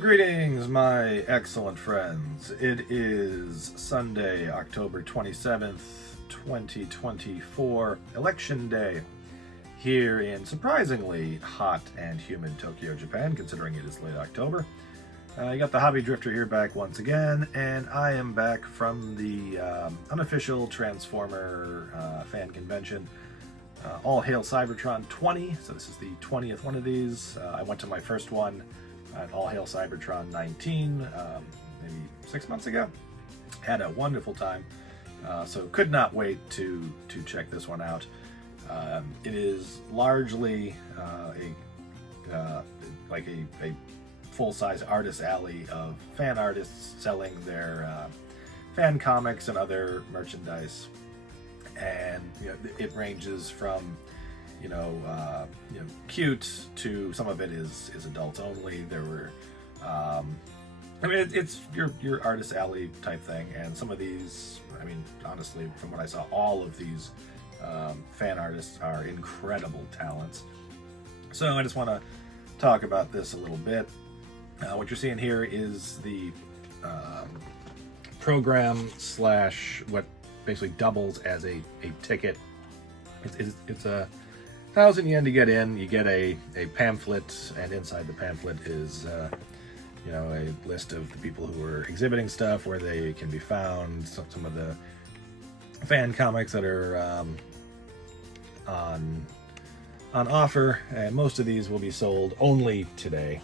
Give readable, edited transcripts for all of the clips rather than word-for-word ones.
Greetings, my excellent friends. It is Sunday, October 27th, 2024, Election Day, here in surprisingly hot and humid Tokyo, Japan, considering it is late October. You got the Hobby Drifter here back once again, and I am back from the unofficial Transformer fan convention, All Hail Cybertron 20, so this is the 20th one of these. I went to my first one at All Hail Cybertron 19, maybe 6 months ago. Had a wonderful time, so could not wait to check this one out. It is largely a full-size artist alley of fan artists selling their fan comics and other merchandise, and it ranges from cute to some of it is adults only. There were, it's your artist alley type thing, and some of these, honestly, from what I saw, all of these fan artists are incredible talents. So I just want to talk about this a little bit. What you're seeing here is the program slash what basically doubles as a ticket. It's a 1,000 yen to get in. You get a pamphlet, and inside the pamphlet is a list of the people who are exhibiting stuff, where they can be found, some of the fan comics that are on offer, and most of these will be sold only today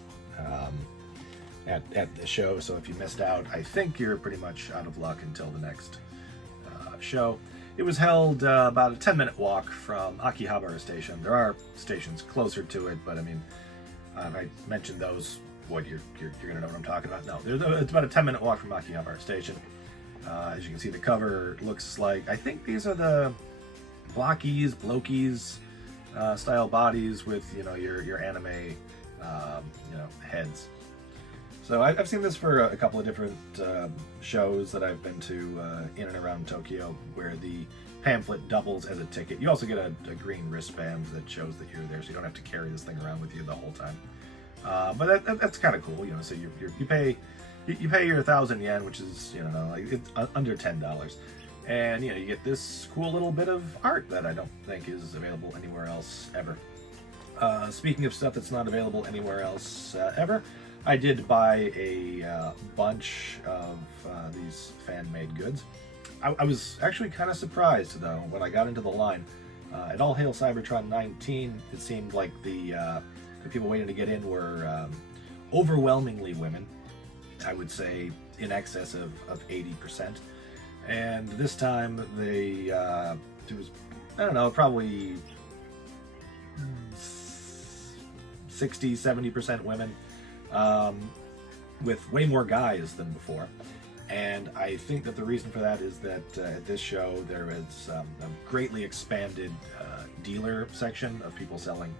at the show. So if you missed out, I think you're pretty much out of luck until the next show. It was held about a 10-minute walk from Akihabara Station. There are stations closer to it, but I mentioned those. What you're gonna know what I'm talking about? No, it's about a 10-minute walk from Akihabara Station. As you can see, the cover looks like, I think these are the Blockies style bodies with your anime heads. So I've seen this for a couple of different shows that I've been to in and around Tokyo, where the pamphlet doubles as a ticket. You also get a green wristband that shows that you're there, so you don't have to carry this thing around with you the whole time. But that's kind of cool, So you pay your 1,000 yen, which is it's under $10, and you get this cool little bit of art that I don't think is available anywhere else ever. Speaking of stuff that's not available anywhere else ever, I did buy a bunch of these fan-made goods. I was actually kind of surprised, though, when I got into the line. At All Hail Cybertron 19, it seemed like the people waiting to get in were overwhelmingly women. I would say in excess of 80%. And this time, it was, probably 60, 70% women. With way more guys than before, and I think that the reason for that is that at this show there is a greatly expanded dealer section of people selling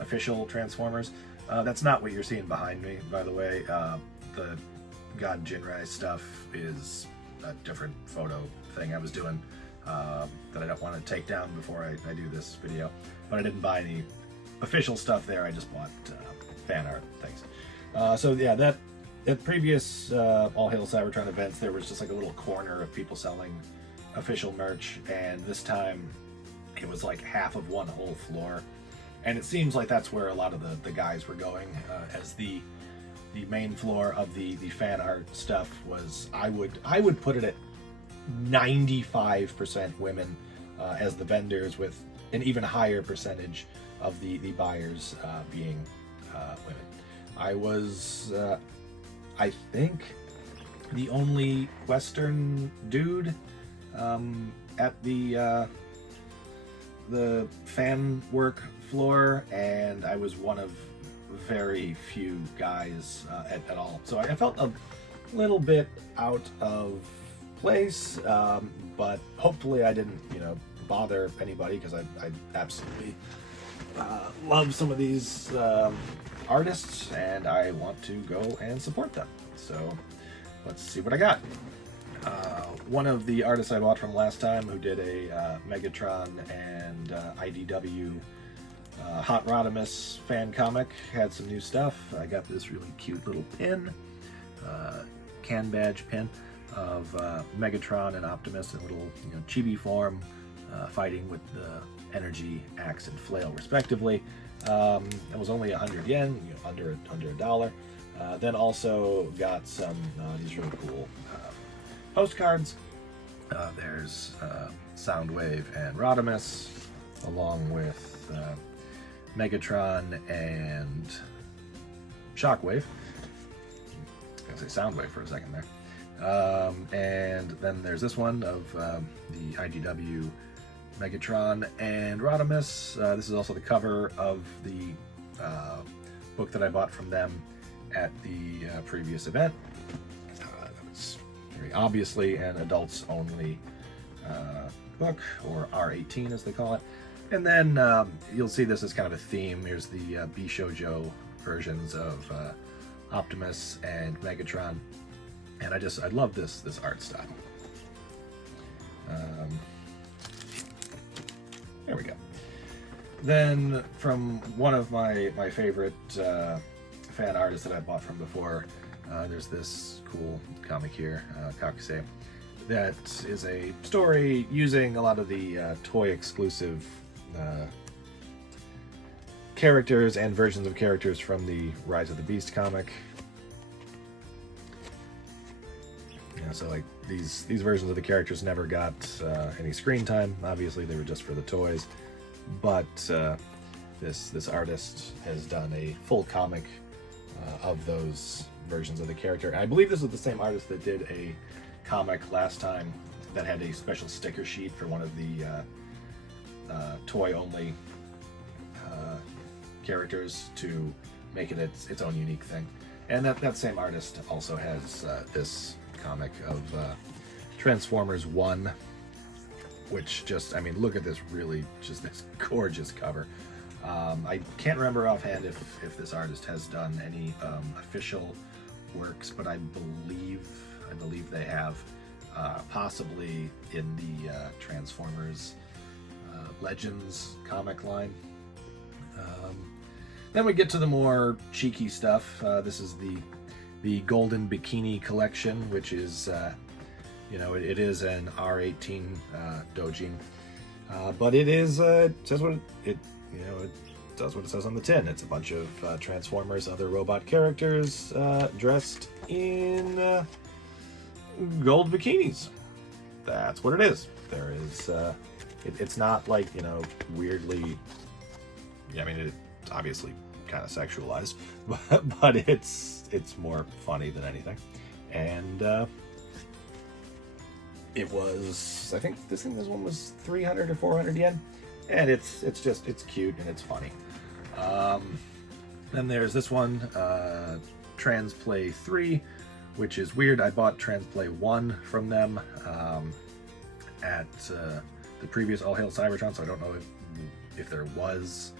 official Transformers. That's not what you're seeing behind me, by the way. The God Jinrai stuff is a different photo thing I was doing that I don't want to take down before I do this video, but I didn't buy any official stuff there. I just bought fan art things. So yeah, that at previous All Hail Cybertron events, there was just like a little corner of people selling official merch, and this time it was like half of one whole floor, and it seems like that's where a lot of the guys were going, as the main floor of the fan art stuff was. I would put it at 95% women as the vendors, with an even higher percentage of the buyers being women. I was, I think, the only Western dude at the fan work floor, and I was one of very few guys at all. So I felt a little bit out of place, but hopefully I didn't, bother anybody, because I absolutely love some of these artists, and I want to go and support them. So let's see what I got. One of the artists I bought from last time, who did a Megatron and IDW Hot Rodimus fan comic had some new stuff. I got this really cute little pin, can badge pin of Megatron and Optimus in little chibi form, fighting with the energy axe and flail respectively. It was only 100 yen, under $1. Then also got some these really cool postcards. There's Soundwave and Rodimus, along with Megatron and Shockwave. I was gonna say Soundwave for a second there. And then there's this one of the IDW Megatron and Rodimus. This is also the cover of the book that I bought from them at the previous event. That was very obviously an adults only book, or R18 as they call it. And then you'll see this as kind of a theme. Here's the Bishoujo versions of Optimus and Megatron, and I love this art style. There we go. Then from one of my favorite fan artists that I bought from before, there's this cool comic here, Kakuse, that is a story using a lot of the toy exclusive characters and versions of characters from the Rise of the Beast comic. So like these versions of the characters never got any screen time. Obviously, they were just for the toys. But this artist has done a full comic of those versions of the character. And I believe this is the same artist that did a comic last time that had a special sticker sheet for one of the toy-only characters to make it its own unique thing. And that same artist also has this comic of Transformers 1, which just, I mean, look at this, really just this gorgeous cover. I can't remember offhand if this artist has done any official works, but I believe they have, possibly in the Transformers Legends comic line. Then we get to the more cheeky stuff. This is the Golden Bikini collection, which is it is an R18 dojin, but it is says what it does what it says on the tin. It's a bunch of Transformers, other robot characters dressed in gold bikinis. That's what it is. There is it's not like weirdly. Yeah, I mean, it's obviously kind of sexualized, but it's more funny than anything. And it was, I think this one was 300 or 400 yen, and it's cute and it's funny. Then there's this one, Transplay 3, which is weird. I bought Transplay 1 from them at the previous All Hail Cybertron, so I don't know if there was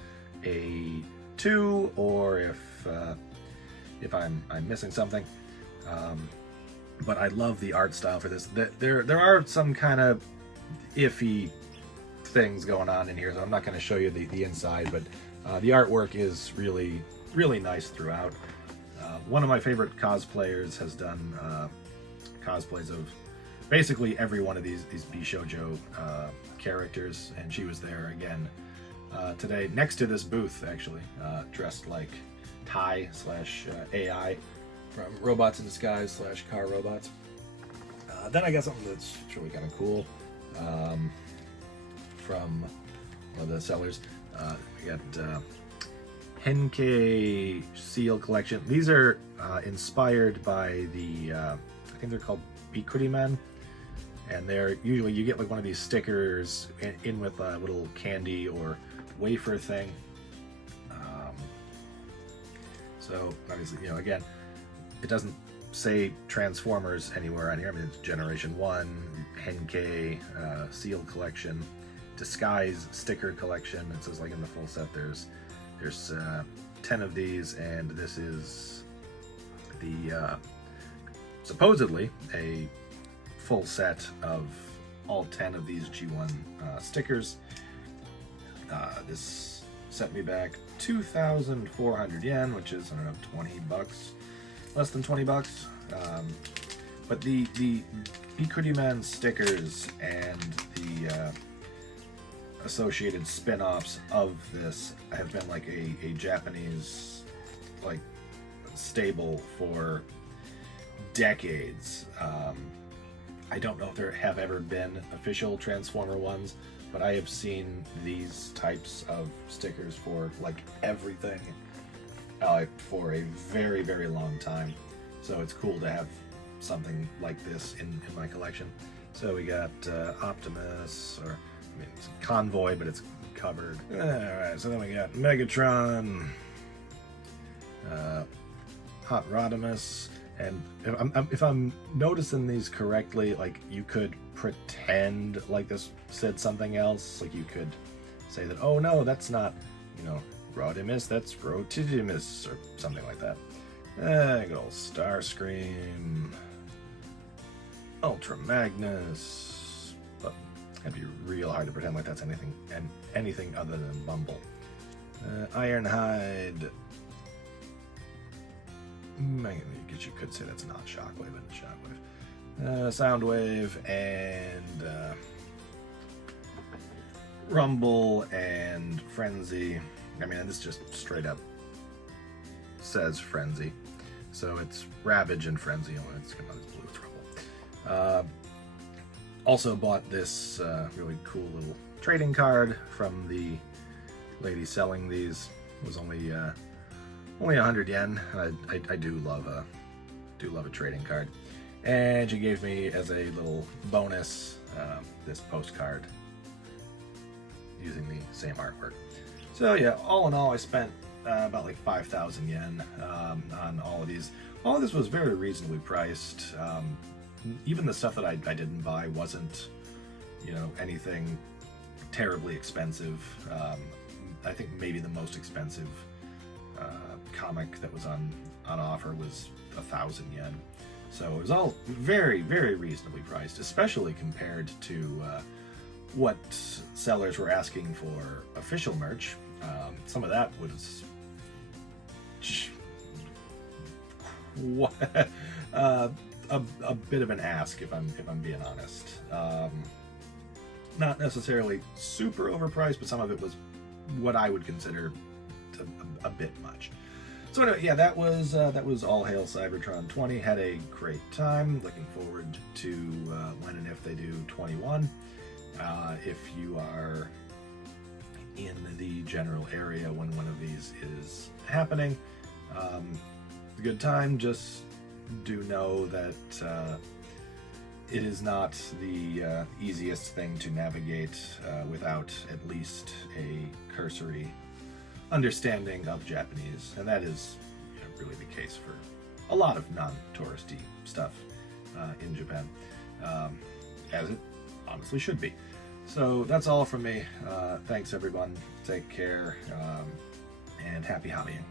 a 2 or if I'm missing something. But I love the art style for this. There are some kind of iffy things going on in here, so I'm not going to show you the inside, but the artwork is really, really nice throughout. One of my favorite cosplayers has done cosplays of basically every one of these Bishoujo characters, and she was there again today next to this booth, actually, dressed like Tai / AI from Robots in Disguise / Car Robots. Then I got something that's really kind of cool from one of the sellers. We got Henkei Seal Collection. These are inspired by the, I think they're called Bikuriman, and they're usually, you get like one of these stickers in with a little candy or wafer thing. So obviously, again, it doesn't say Transformers anywhere on here. I mean, it's Generation 1, Henkei, Seal Collection, Disguise Sticker Collection. It says like in the full set there's 10 of these, and this is the supposedly a full set of all 10 of these G1 stickers. This set me back 2,400 yen, which is, I don't know, 20 bucks, less than 20 bucks. But the Bikuruman stickers and the associated spin-offs of this have been like a Japanese like staple for decades. I don't know if there have ever been official Transformer ones, but I have seen these types of stickers for like everything for a very, very long time. So it's cool to have something like this in my collection. So we got Optimus, or I mean it's Convoy, but it's covered. Alright, so then we got Megatron, Hot Rodimus, and if I'm noticing these correctly, like you could pretend like this said something else. Like you could say that, oh no, that's not, you know, Rodimus, that's Rotidimus, or something like that. Good old Starscream, Ultra Magnus, but it'd be real hard to pretend like that's anything other than Bumble. Ironhide. I guess you could say that's not Shockwave, but Shockwave. Soundwave and Rumble and Frenzy. I mean, this just straight up says Frenzy. So it's Ravage and Frenzy. Oh, it's blue, it's Rumble. Also bought this really cool little trading card from the lady selling these. It was only 100 yen. I do love a trading card, and she gave me as a little bonus this postcard using the same artwork. So yeah, all in all, I spent about like 5,000 yen on all of these. All of this was very reasonably priced. Even the stuff that I didn't buy wasn't, you know, anything terribly expensive. I think maybe the most expensive comic that was on offer was 1,000 yen. So it was all very, very reasonably priced, especially compared to what sellers were asking for official merch. Some of that was a bit of an ask, if I'm being honest. Not necessarily super overpriced, but some of it was what I would consider a bit much. So anyway, yeah, that was All Hail Cybertron 20. Had a great time. Looking forward to when and if they do 21. If you are in the general area when one of these is happening, a good time. Just do know that it is not the easiest thing to navigate without at least a cursory understanding of Japanese, and that is, you know, really the case for a lot of non-touristy stuff in Japan, as it honestly should be. So that's all from me. Thanks everyone. Take care, and happy hobbying.